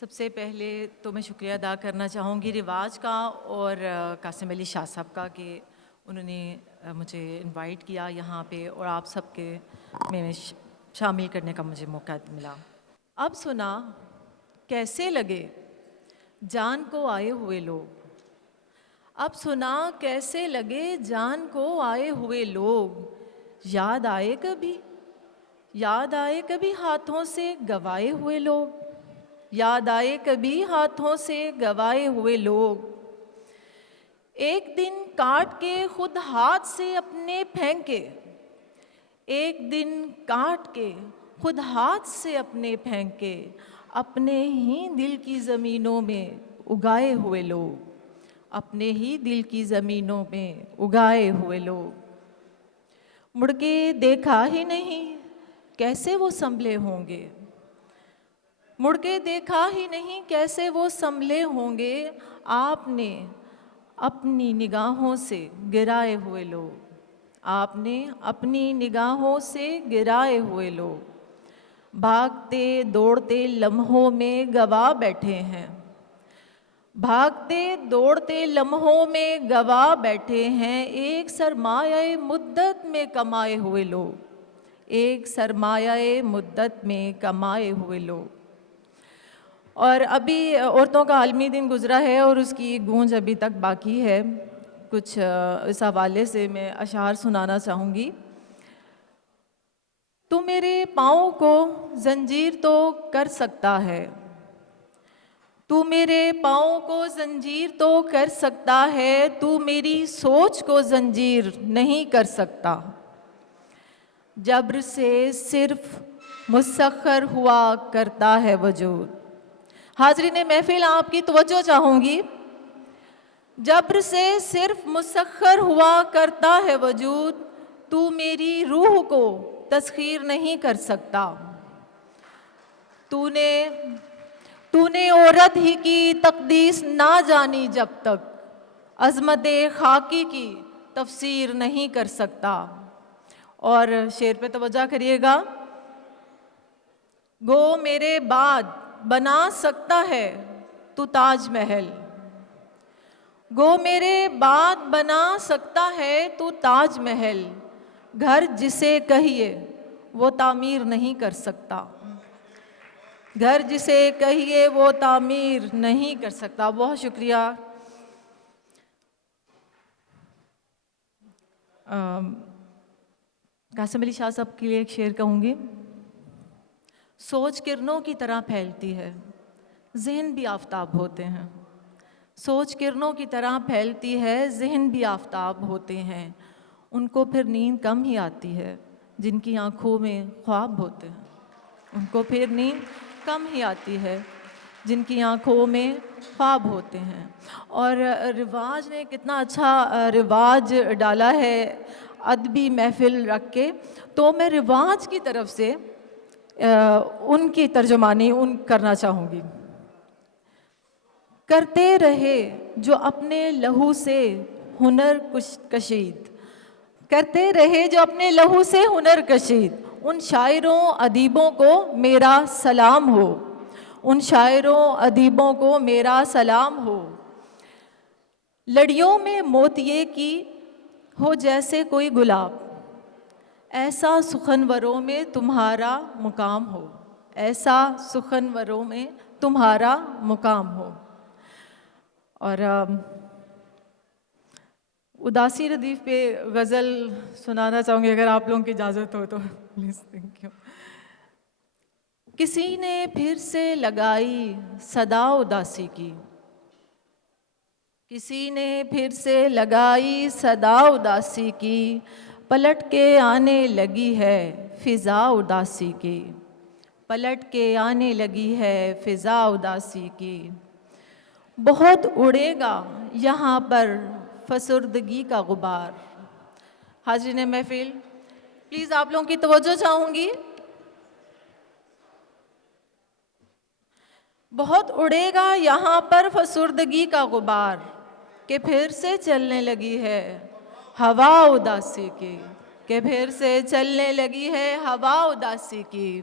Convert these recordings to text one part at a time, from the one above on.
सबसे पहले तो मैं शुक्रिया अदा करना चाहूँगी रिवाज का और कासिम अली शाह साहब का कि उन्होंने मुझे इनवाइट किया यहाँ पे और आप सबके में शामिल करने का मुझे मौका मिला। अब सुना कैसे लगे जान को आए हुए लोग, अब सुना कैसे लगे जान को आए हुए लोग, याद आए कभी, याद आए कभी हाथों से गवाए हुए लोग, याद आए कभी हाथों से गवाए हुए लोग। एक दिन काट के खुद हाथ से अपने फेंके, एक दिन काट के खुद हाथ से अपने फेंके, अपने ही दिल की ज़मीनों में उगाए हुए लोग, अपने ही दिल की ज़मीनों में उगाए हुए लोग। मुड़ के देखा ही नहीं कैसे वो संभले होंगे, मुड़ के देखा ही नहीं कैसे वो संभले होंगे, आपने अपनी निगाहों से गिराए हुए लोग, आपने अपनी निगाहों से गिराए हुए लोग। भागते दौड़ते लम्हों में गवा बैठे हैं, भागते दौड़ते लम्हों में गवा बैठे हैं, एक सरमाया मुद्दत में कमाए हुए लोग, एक सरमाया मुद्दत में कमाए हुए लोग। और अभी औरतों का आलमी दिन गुज़रा है और उसकी गूंज अभी तक बाकी है। कुछ इस हवाले से मैं अशार सुनाना चाहूँगी। तू मेरे पाँव को जंजीर तो कर सकता है, तू मेरे पाँव को जंजीर तो कर सकता है, तू मेरी सोच को जंजीर नहीं कर सकता। जब्र से सिर्फ मुसख्खर हुआ करता है वजूद। हाज़रीन महफिल आपकी तवज्जो चाहूँगी। जब्र से सिर्फ मुसख्खर हुआ करता है वजूद, तू मेरी रूह को तस्खीर नहीं कर सकता। तूने औरत ही की तकदीस ना जानी जब तक, अज़मत खाकी की तफसीर नहीं कर सकता। और शेर पे तवज्जो करिएगा। गो मेरे बाद बना सकता है तू ताजमहल, गो मेरे बाद बना सकता है तू ताजमहल, घर जिसे कहिए वो तामीर नहीं कर सकता, घर जिसे कहिए वो तामीर नहीं कर सकता। बहुत शुक्रिया। कासिम अली शाह साहब के लिए एक शेर कहूँगी। सोच किरणों की तरह फैलती है, जहन भी आफताब होते हैं, सोच किरणों की तरह फैलती है, जहन भी आफताब होते हैं, उनको फिर नींद कम ही आती है जिनकी आंखों में ख्वाब होते हैं, उनको फिर नींद कम ही आती है जिनकी आंखों में ख्वाब होते हैं। और रिवाज ने कितना अच्छा रिवाज डाला है अदबी महफिल रख के, तो मैं रिवाज की तरफ से उनकी तर्जुमानी करना चाहूँगी। करते रहे जो अपने लहू से हुनर कशीद, करते रहे जो अपने लहू से हुनर कशीद, उन शायरों अदीबों को मेरा सलाम हो, उन शायरों अदीबों को मेरा सलाम हो। लड़ियों में मोतिये की हो जैसे कोई गुलाब, ऐसा सुखनवरों में तुम्हारा मुकाम हो, ऐसा सुखनवरों में तुम्हारा मुकाम हो। और उदासी रदीफ़ पे गज़ल सुनाना चाहूँगी अगर आप लोगों की इजाज़त हो तो। Please, thank you. किसी ने फिर से लगाई सदा उदासी की, किसी ने फिर से लगाई सदा उदासी की, पलट के आने लगी है फ़िज़ा उदासी की, पलट के आने लगी है फ़िज़ा उदासी की। बहुत उड़ेगा यहाँ पर फसुर्दगी का गुबार। हाज़रीन महफिल, प्लीज़ आप लोगों की तवज्जो चाहूँगी। बहुत उड़ेगा यहाँ पर फसुर्दगी का गुबार, कि फिर से चलने लगी है हवा उदासी की, कि फिर से चलने लगी है हवा उदासी की।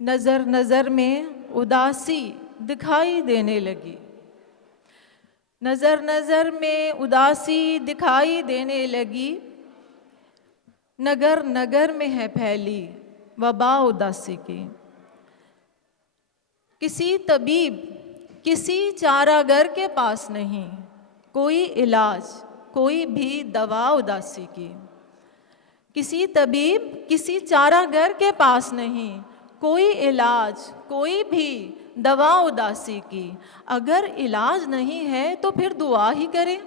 नज़र नज़र में उदासी दिखाई देने लगी। नज़र नज़र में उदासी दिखाई देने लगी। नगर नगर में है फैली वबा उदासी की। किसी तबीब किसी चारागर के पास नहीं कोई इलाज, कोई भी दवा उदासी की। किसी तबीब किसी चारागर के पास नहीं कोई इलाज, कोई भी दवा उदासी की। अगर इलाज नहीं है तो फिर दुआ ही करें।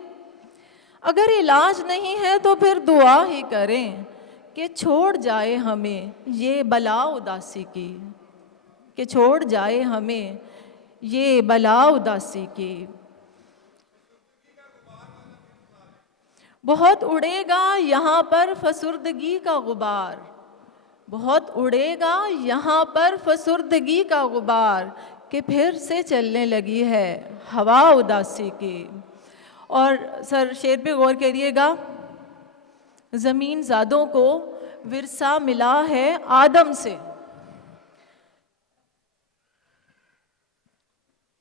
अगर इलाज नहीं है तो फिर दुआ ही करें कि छोड़ जाए हमें ये बला उदासी की, कि छोड़ जाए हमें ये बला उदासी की। बहुत उड़ेगा यहाँ पर फसुर्दगी का गुबार, बहुत उड़ेगा यहाँ पर फसुर्दगी का गुबार, कि फिर से चलने लगी है हवा उदासी की। और सर शेर पे गौर करिएगा। ज़मीन ज़ादों को विरसा मिला है आदम से,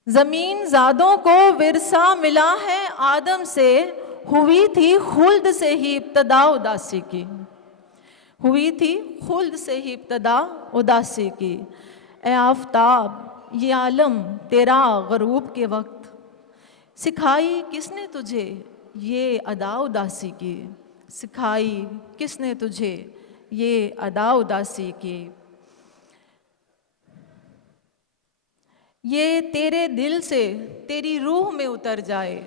ज़मीन ज़ादों को विरसा मिला है आदम से। हुई थी खुल्द से ही इब्तदा उदासी की, हुई थी खुल्द से ही इब्तदा उदासी की। ए आफताब ये आलम तेरा गरूब के वक्त, सिखाई किसने तुझे ये अदा उदासी की, सिखाई किसने तुझे ये अदा उदासी की। ये तेरे दिल से तेरी रूह में उतर जाए,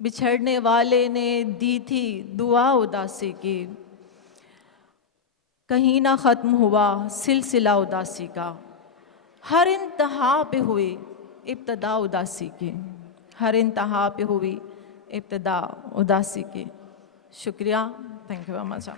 बिछड़ने वाले ने दी थी दुआ उदासी की। कहीं ना ख़त्म हुआ सिलसिला उदासी का, हर इंतहा पे हुई इब्तदा उदासी की, हर इंतहा पे हुई इब्तदा उदासी की। शुक्रिया, थैंक यू वेरी मच।